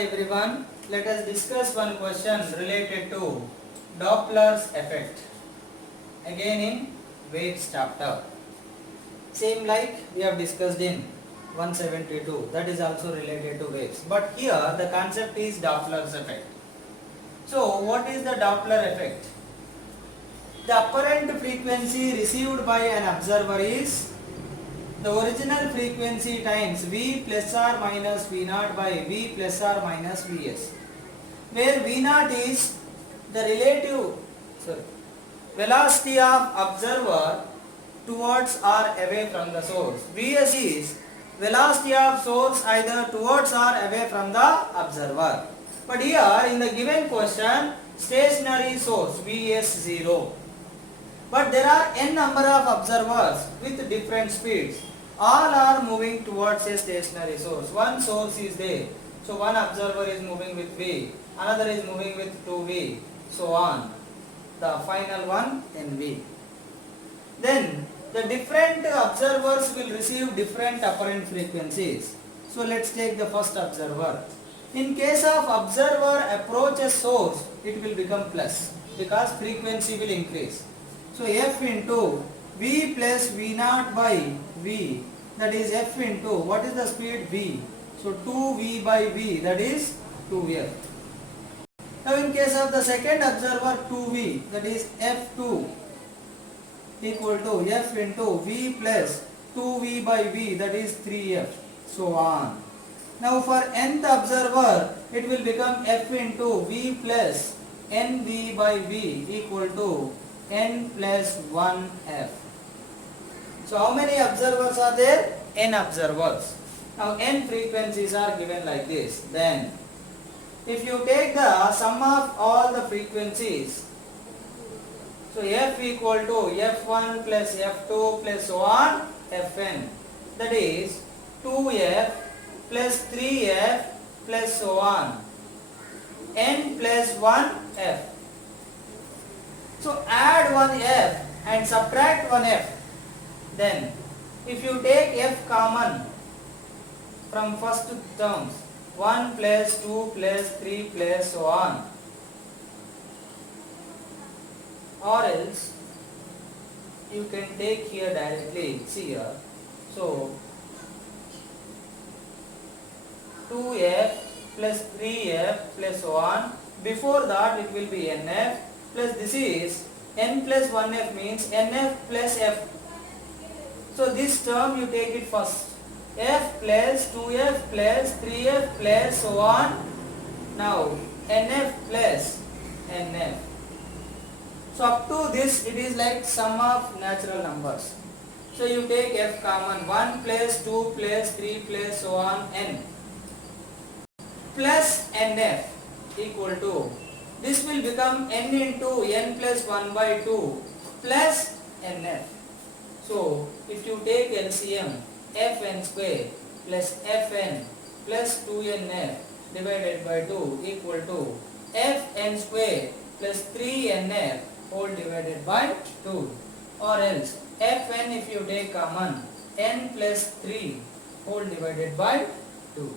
everyone, let us discuss one question related to Doppler's effect. Again in waves chapter. Same like we have discussed in 172, that is also related to waves. But here the concept is Doppler's effect. So what is the Doppler effect? The apparent frequency received by an observer is the original frequency times V plus or minus V naught by V plus or minus Vs, where V naught is the relative velocity of observer towards or away from the source. Vs is velocity of source either towards or away from the observer. But here in the given question, stationary source Vs0. But there are n number of observers with different speeds. All are moving towards a stationary source. One source is there. So one observer is moving with V, another is moving with 2V, so on. The final one NV. Then the different observers will receive different apparent frequencies. So let's take the first observer. In case of observer approaches source, it will become plus because frequency will increase. So F into V plus V naught by V, that is F into, what is the speed? V. So 2V by V, that is 2F. Now in case of the second observer 2V, that is F2 equal to F into V plus 2V by V, that is 3F, so on. Now for nth observer, it will become F into V plus NV by V equal to N plus 1F. So how many observers are there? N observers. Now n frequencies are given like this. Then if you take the sum of all the frequencies, so F equal to F1 plus F2 plus so on Fn, that is 2F plus 3F plus so on N plus 1F. So add 1F and subtract 1F. Then if you take F common from first terms, 1 plus 2 plus 3 plus so on, or else you can take here directly, see here. So 2F plus 3F plus so on, before that it will be NF plus this is N plus 1F means NF plus F. So this term you take it first, F plus 2F plus 3F plus so on, now NF plus NF. So up to this it is like sum of natural numbers. So you take F common, 1 plus 2 plus 3 plus so on N plus NF equal to, this will become N into N plus 1 by 2 plus NF. So if you take LCM, Fn square plus Fn plus 2NF divided by 2 equal to Fn square plus 3NF whole divided by 2, or else Fn if you take common, N plus 3 whole divided by 2.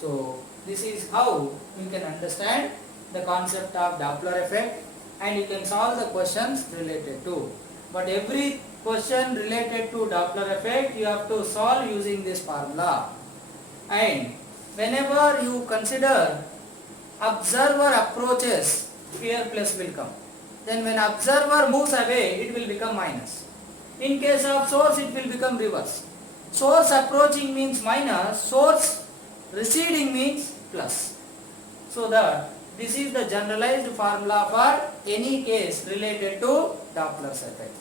So this is how you can understand the concept of Doppler effect, and you can solve the questions related to. But every question related to Doppler effect you have to solve using this formula. And whenever you consider observer approaches, here plus will come. Then when observer moves away, it will become minus. In case of source, it will become reverse. Source approaching means minus, source receding means plus. So that this is the generalized formula for any case related to Doppler's effect.